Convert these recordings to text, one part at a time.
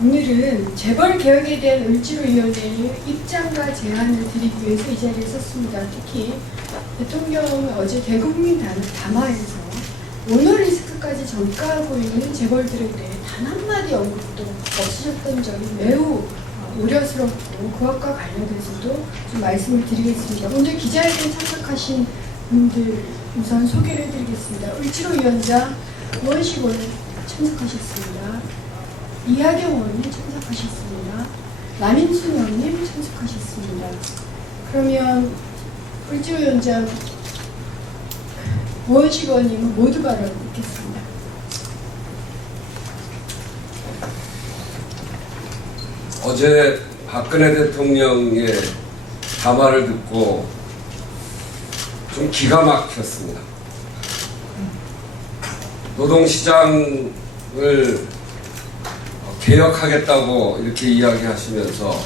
오늘은 재벌개혁에 대한 을지로위원회의 입장과 제안을 드리기 위해서 이 자리에 섰습니다. 특히 대통령은 어제 대국민 담화에서 오너리스크까지 전가하고 있는 재벌들에 대해 단 한마디 언급도 없으셨던 점이 매우 우려스럽고 그것과 관련해서도 좀 말씀을 드리겠습니다. 오늘 기자회견 참석하신 분들 우선 소개를 해드리겠습니다. 을지로위원장 우원식 의원 참석하셨습니다. 이하경 의원님 참석하셨습니다. 남인순 의원님 참석하셨습니다. 그러면 을지로위원장 우원식 의원님은 모두 발언 듣겠습니다. 어제 박근혜 대통령의 담화를 듣고 좀 기가 막혔습니다. 노동시장을 개혁하겠다고 이렇게 이야기하시면서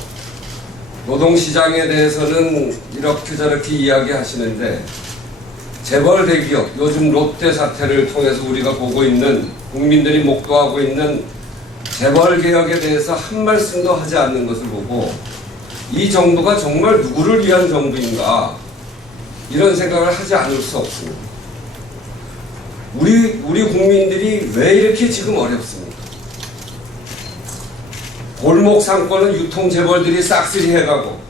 노동시장에 대해서는 이렇게 저렇게 이야기하시는데 재벌 대기업, 요즘 롯데 사태를 통해서 우리가 보고 있는, 국민들이 목도하고 있는 재벌 개혁에 대해서 한 말씀도 하지 않는 것을 보고 이 정부가 정말 누구를 위한 정부인가 이런 생각을 하지 않을 수 없습니다. 우리 국민들이 왜 이렇게 지금 어렵습니까? 골목 상권은 유통 재벌들이 싹쓸이 해가고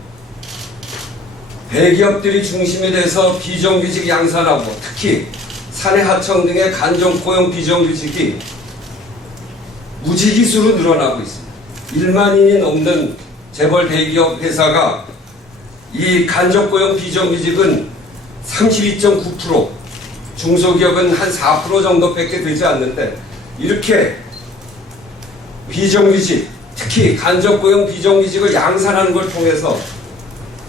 대기업들이 중심이 돼서 비정규직 양산하고 특히 사내 하청 등의 간접 고용 비정규직이 무지기수로 늘어나고 있습니다. 1만인이 넘는 재벌 대기업 회사가 이 간접 고용 비정규직은 32.9%, 중소기업은 한 4% 정도밖에 되지 않는데 이렇게 비정규직, 특히 간접 고용 비정규직을 양산하는 걸 통해서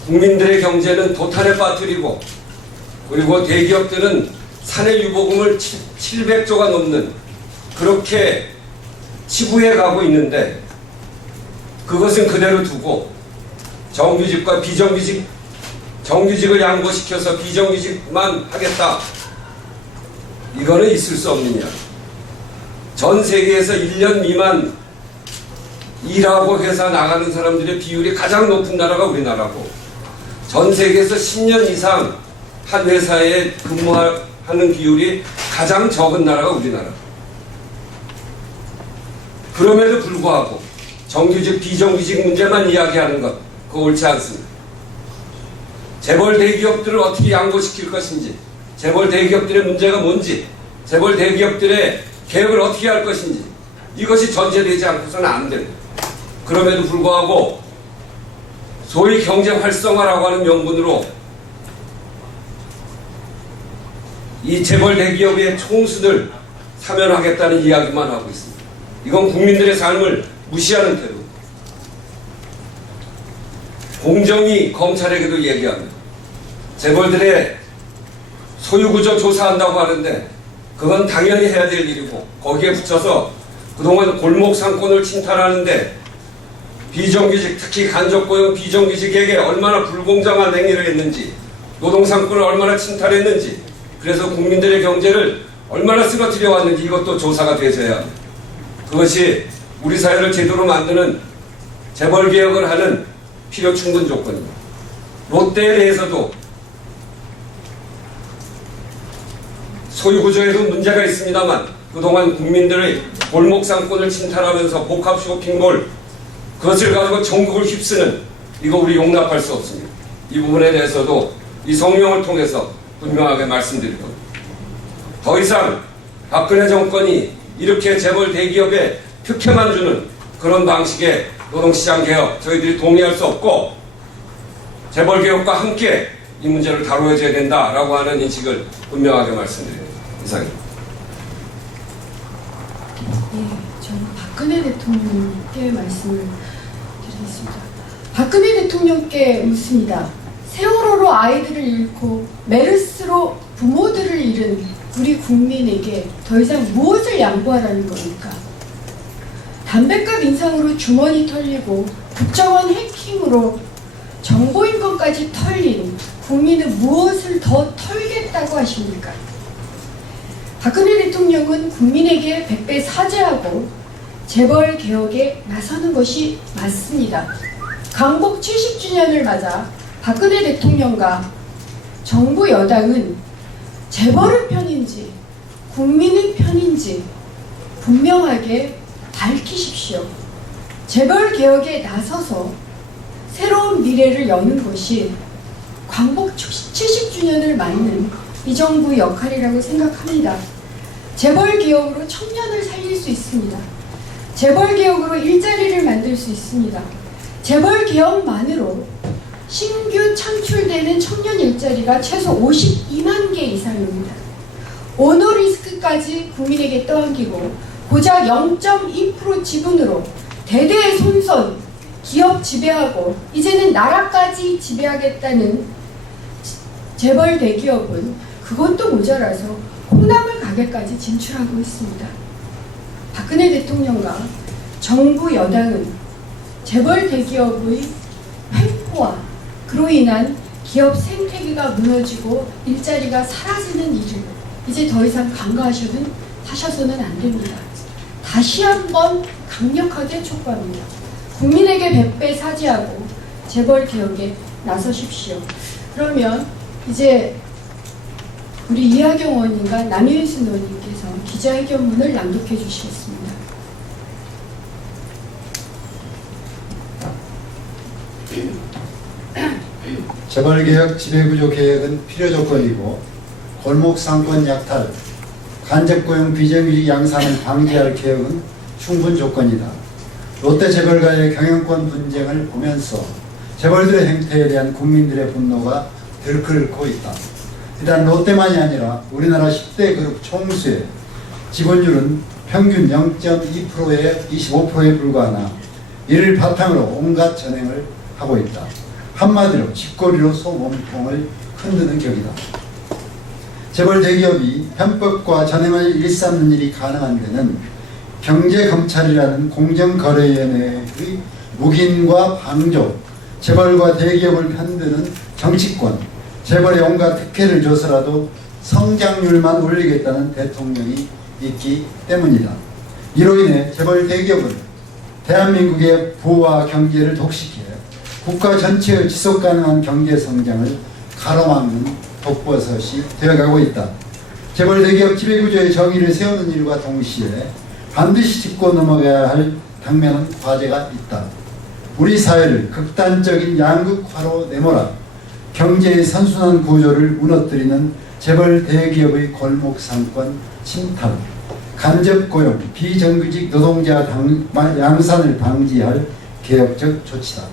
국민들의 경제는 도탄에 빠뜨리고 그리고 대기업들은 사내 유보금을 700조가 넘는 그렇게 치부해 가고 있는데 그것은 그대로 두고 정규직과 비정규직, 정규직을 양보시켜서 비정규직만 하겠다. 이거는 있을 수 없는 이야기. 전 세계에서 1년 미만 일하고 회사 나가는 사람들의 비율이 가장 높은 나라가 우리나라고 전 세계에서 10년 이상 한 회사에 근무하는 비율이 가장 적은 나라가 우리나라. 그럼에도 불구하고 정규직, 비정규직 문제만 이야기하는 것, 그거 옳지 않습니다. 재벌 대기업들을 어떻게 양보시킬 것인지, 재벌 대기업들의 문제가 뭔지, 재벌 대기업들의 개혁을 어떻게 할 것인지 이것이 전제되지 않고서는 안 됩니다. 그럼에도 불구하고 소위 경제 활성화라고 하는 명분으로 이 재벌 대기업의 총수들 사면하겠다는 이야기만 하고 있습니다. 이건 국민들의 삶을 무시하는 태도. 공정위 검찰에게도 얘기합니다. 재벌들의 소유구조 조사한다고 하는데 그건 당연히 해야 될 일이고 거기에 붙여서 그동안 골목 상권을 침탈하는데 비정규직, 특히 간접고용 비정규직에게 얼마나 불공정한 행위를 했는지, 노동상권을 얼마나 침탈했는지, 그래서 국민들의 경제를 얼마나 쓰러뜨려 왔는지 이것도 조사가 되셔야 합니다. 그것이 우리 사회를 제대로 만드는 재벌개혁을 하는 필요 충분 조건입니다. 롯데에 대해서도 소유구조에도 문제가 있습니다만 그동안 국민들의 골목상권을 침탈하면서 복합 쇼핑몰 그것을 가지고 전국을 휩쓰는 이거 우리 용납할 수 없습니다. 이 부분에 대해서도 이 성명을 통해서 분명하게 말씀드릴 겁니다. 더 이상 박근혜 정권이 이렇게 재벌 대기업에 특혜만 주는 그런 방식의 노동시장 개혁 저희들이 동의할 수 없고 재벌 개혁과 함께 이 문제를 다루어줘야 된다라고 하는 인식을 분명하게 말씀드립니다. 이상입니다. 예, 저는 박근혜 대통령께 말씀을 드리겠습니다. 박근혜 대통령께 묻습니다. 세월호로 아이들을 잃고 메르스로 부모들을 잃은 우리 국민에게 더 이상 무엇을 양보하라는 겁니까? 담배값 인상으로 주머니 털리고 국정원 해킹으로 정보인권까지 털린 국민은 무엇을 더 털겠다고 하십니까? 박근혜 대통령은 국민에게 100배 사죄하고 재벌 개혁에 나서는 것이 맞습니다. 강복 70주년을 맞아 박근혜 대통령과 정부 여당은 재벌의 편인지 국민의 편인지 분명하게 밝히십시오. 재벌 개혁에 나서서 새로운 미래를 여는 것이 광복 70주년을 맞는 이 정부의 역할이라고 생각합니다. 재벌 개혁으로 청년을 살릴 수 있습니다. 재벌 개혁으로 일자리를 만들 수 있습니다. 재벌 개혁만으로 신규 창출되는 청년 일자리가 최소 52만 개 이상입니다. 오너리스크까지 국민에게 떠안기고 고작 0.2% 지분으로 대대의 손손 기업 지배하고 이제는 나라까지 지배하겠다는 재벌 대기업은 그것도 모자라서 콩나물 가게까지 진출하고 있습니다. 박근혜 대통령과 정부 여당은 재벌 대기업의 횡포와 그로 인한 기업 생태계가 무너지고 일자리가 사라지는 일을 이제 더 이상 간과하셔서는 안 됩니다. 다시 한번 강력하게 촉구합니다. 국민에게 100배 사죄하고 재벌 개혁에 나서십시오. 그러면 이제 우리 이하경 의원님과 남윤순 의원님께서 기자회견문을 낭독해 주시겠습니다. 재벌개혁 지배구조 개혁은 필요 조건이고 골목 상권 약탈, 간접고용 비정규직 양산을 방지할 개혁은 충분 조건이다. 롯데 재벌가의 경영권 분쟁을 보면서 재벌들의 행태에 대한 국민들의 분노가 들끓고 있다. 일단 롯데만이 아니라 우리나라 10대 그룹 총수의 지분율은 평균 0.2%에 25%에 불과하나 이를 바탕으로 온갖 전횡을 하고 있다. 한마디로 쥐꼬리로 소 몸통을 흔드는 격이다. 재벌 대기업이 편법과 전횡을 일삼는 일이 가능한 데는 경제검찰이라는 공정거래위원회의 묵인과 방조, 재벌과 대기업을 편드는 정치권, 재벌의 온갖 특혜를 줘서라도 성장률만 올리겠다는 대통령이 있기 때문이다. 이로 인해 재벌 대기업은 대한민국의 부와 경제를 독식해 국가 전체의 지속가능한 경제성장을 가로막는 독버섯이 되어가고 있다. 재벌 대기업 지배구조의 정의를 세우는 일과 동시에 반드시 짚고 넘어가야 할 당면한 과제가 있다. 우리 사회를 극단적인 양극화로 내몰아 경제의 선순환 구조를 무너뜨리는 재벌 대기업의 골목상권 침탈, 간접고용, 비정규직 노동자 양산을 방지할 개혁적 조치다.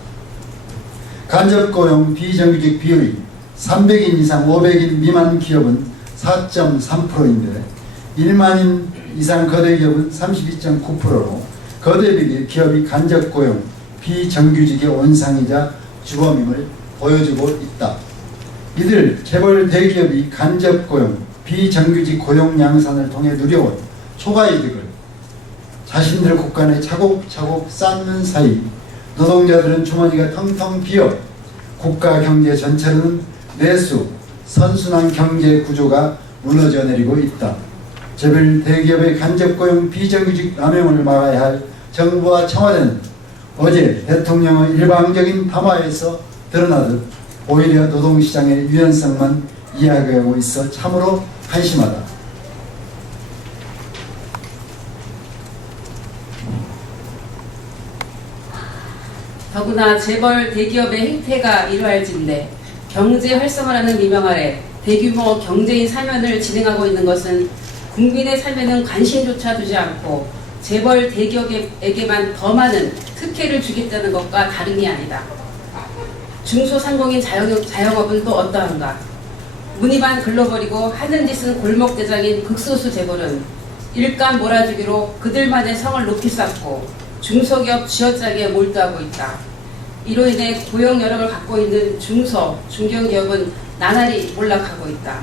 간접고용, 비정규직 비율이 300인 이상 500인 미만 기업은 4.3%인데 1만인 이상 거대 기업은 32.9%로 거대 기업이 간접고용, 비정규직의 원상이자 주범임을 보여주고 있다. 이들 재벌 대기업이 간접고용, 비정규직 고용 양산을 통해 누려온 초과이득을 자신들 곳간에 차곡차곡 쌓는 사이 노동자들은 주머니가 텅텅 비어 국가 경제 전체는 내수, 선순환 경제 구조가 무너져 내리고 있다. 재벌 대기업의 간접고용 비정규직 남용을 막아야 할 정부와 청와대는 어제 대통령의 일방적인 담화에서 드러나듯 오히려 노동시장의 유연성만 이야기하고 있어 참으로 한심하다. 더구나 재벌 대기업의 행태가 이루어질진데 경제 활성화라는 미명 아래 대규모 경제인 사면을 진행하고 있는 것은 국민의 삶에는 관심조차 두지 않고 재벌 대기업에게만 더 많은 특혜를 주겠다는 것과 다름이 아니다. 중소상공인 자영업은 또 어떠한가? 무늬만 글러버리고 하는 짓은 골목대장인 극소수 재벌은 일감 몰아주기로 그들만의 성을 높이 쌓고 중소기업 쥐어짜기에 몰두하고 있다. 이로 인해 고용 여력을 갖고 있는 중소, 중견기업은 나날이 몰락하고 있다.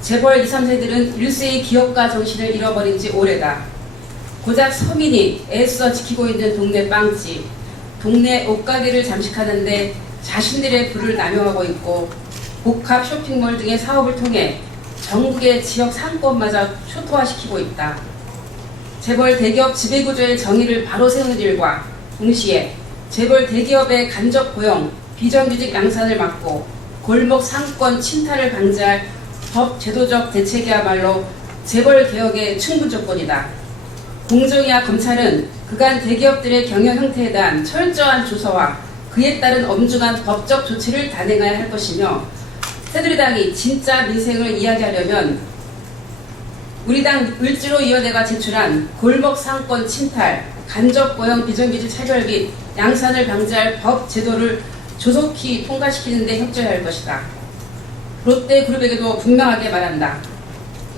재벌 2, 3세들은 1세의 기업가 정신을 잃어버린 지 오래다. 고작 서민이 애써 지키고 있는 동네 빵집, 동네 옷가게를 잠식하는데 자신들의 부를 남용하고 있고 복합 쇼핑몰 등의 사업을 통해 전국의 지역 상권마저 초토화시키고 있다. 재벌 대기업 지배구조의 정의를 바로 세우는 일과 동시에 재벌 대기업의 간접 고용, 비정규직 양산을 막고 골목 상권 침탈을 방지할 법 제도적 대책이야말로 재벌 개혁의 충분 조건이다. 공정위와 검찰은 그간 대기업들의 경영 형태에 대한 철저한 조사와 그에 따른 엄중한 법적 조치를 단행해야 할 것이며, 새누리당이 진짜 민생을 이야기하려면 우리 당 을지로위원회가 제출한 골목 상권 침탈, 간접 고용 비정규직 차별 및 양산을 방지할 법 제도를 조속히 통과시키는 데 협조해야 할 것이다. 롯데그룹에게도 분명하게 말한다.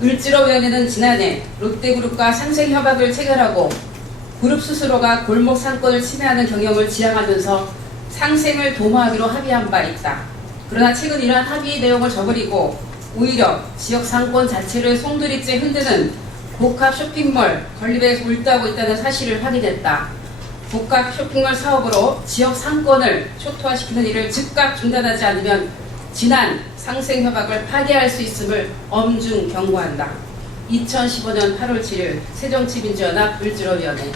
을지로위원회는 지난해 롯데그룹과 상생협약을 체결하고 그룹 스스로가 골목 상권을 침해하는 경영을 지향하면서 상생을 도모하기로 합의한 바 있다. 그러나 최근 이러한 합의 내용을 저버리고 오히려 지역 상권 자체를 송두리째 흔드는 복합 쇼핑몰 건립에 몰두하고 있다는 사실을 확인했다. 복합 쇼핑몰 사업으로 지역 상권을 초토화시키는 일을 즉각 중단하지 않으면 지난 상생협약을 파기할 수 있음을 엄중 경고한다. 2015년 8월 7일 새정치민주연합 을지로위원회.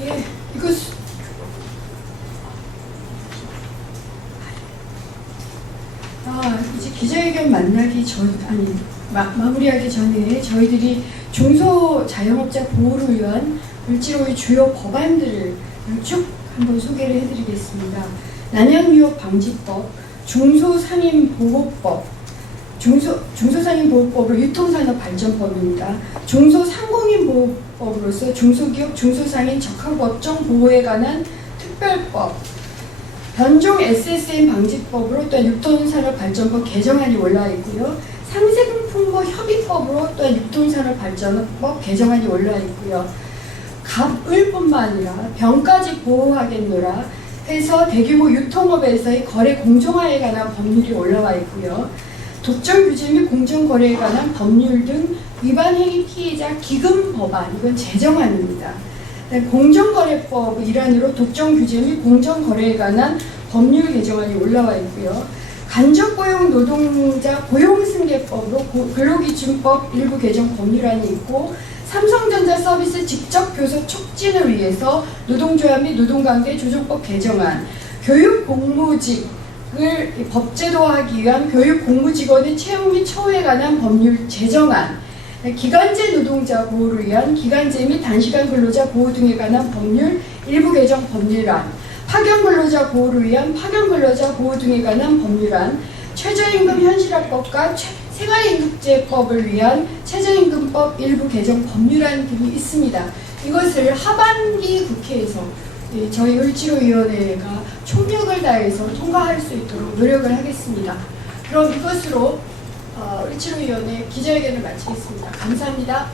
예, 이제 기자회견 마무리하기 전에 저희들이 중소자영업자 보호를 위한 을지로의 주요 법안들을 쭉 한번 소개를 해드리겠습니다. 난양유업방지법, 중소상인보호법, 중소상인보호법으로 유통산업발전법입니다. 중소상공인보호법으로서 중소기업, 중소상인 적합업종 보호에 관한 특별법, 변종 SSM 방지법으로 또한 육톤산업발전법 개정안이 올라와 있고요. 상생품보 협의법으로 또한 육톤산업발전법 개정안이 올라와 있고요. 갑을뿐만 아니라 병까지 보호하겠노라 해서 대규모 유통업에서의 거래 공정화에 관한 법률이 올라와 있고요. 독점 규제 및 공정거래에 관한 법률 등 위반 행위 피해자 기금 법안, 이건 제정안입니다. 공정거래법 일환으로 독점 규제 및 공정거래에 관한 법률 개정안이 올라와 있고요. 간접고용 노동자 고용승계법으로 근로기준법 일부 개정 법률안이 있고, 삼성전자 서비스 직접 교섭 촉진을 위해서 노동조합 및 노동관계 조정법 개정안, 교육공무직을 법제도화하기 위한 교육공무직원의 채용 및 처우에 관한 법률 제정안, 기간제 노동자 보호를 위한 기간제 및 단시간 근로자 보호 등에 관한 법률 일부 개정 법률안, 파견 근로자 보호를 위한 파견 근로자 보호 등에 관한 법률안, 최저임금 현실화법과 생활임금제법을 위한 최저임금법 일부 개정 법률안 등이 있습니다. 이것을 하반기 국회에서 저희 을지로위원회가 총력을 다해서 통과할 수 있도록 노력을 하겠습니다. 그럼 이것으로 을지로위원회 기자회견을 마치겠습니다. 감사합니다.